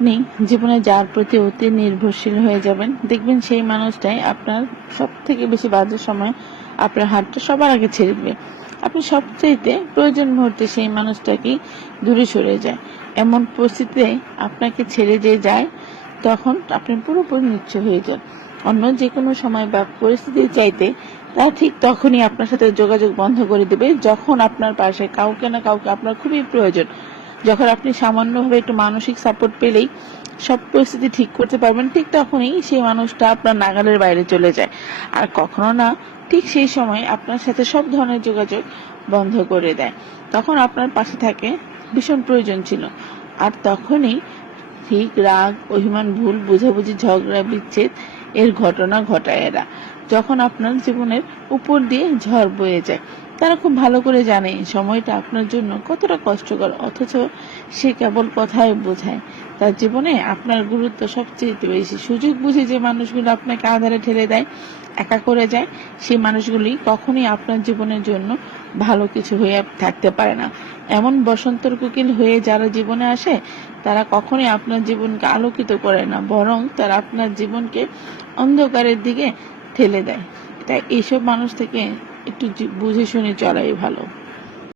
আপনি জীবনে যার প্রতি অতি নির্ভরশীল হয়ে যাবেন, দেখবেন সেই মানুষটাই আপনার সব থেকে বেশি বাজে সময় আপনার হাতটা সবার আগে ছেড়ে দিবে। আপনি সবচাইতে প্রয়োজন মুহূর্তে সেই মানুষটাকেই দূরে সরে যায়। এমন পরিস্থিতিতে আপনাকে ছেড়ে যে যায়, তখন আপনি পুরোপুরি নিঃস্ব হয়ে যান। অন্য যে কোনো সময় বা পরিস্থিতি চাইতে তারা ঠিক তখনই আপনার সাথে যোগাযোগ বন্ধ করে দেবে, যখন আপনার পাশে কাউকে না কাউকে আপনার খুবই প্রয়োজন। যখন আপনি সামান্যভাবে একটু মানসিক সাপোর্ট পেলেই সব পরিস্থিতি ঠিক করতে পারবেন, ঠিক তখনই সেই মানুষটা আপনার নাগালের বাইরে চলে যায়। আর কখনো না, ঠিক সেই সময় আপনার সাথে সব ধরনের যোগাযোগ বন্ধ করে দেয়। তখন আপনার পাশে থাকে ভীষণ প্রয়োজন ছিল, আর তখনই ঠিক রাগ, অভিমান, ভুল বোঝাবুঝি, ঝগড়া, বিচ্ছেদ এর ঘটনা ঘটায় এরা। যখন আপনার জীবনের উপর দিয়ে ঝড় বয়ে যায়, তারা খুব ভালো করে জানে সময়টা আপনার জন্য কতটা কষ্টকর, অথচ সে কেবল কথায় বোঝায়। তার জীবনে আপনার গুরুত্ব সবচেয়ে বেশি। সুযোগ বুঝে যে মানুষগুলো আপনাকে আঁধারে ঠেলে দেয়, একা করে যায়, সেই মানুষগুলি কখনোই আপনার জীবনের জন্য ভালো কিছু হয়ে থাকতে পারে না। এমন বসন্তর কোকিল হয়ে যারা জীবনে আসে, তারা কখনোই আপনার জীবনকে আলোকিত করে না, বরং তারা আপনার জীবনকে অন্ধকারের দিকে ঠেলে দেয়। তাই এইসব মানুষ থেকে একটু বুঝে শুনে চলাই ভালো।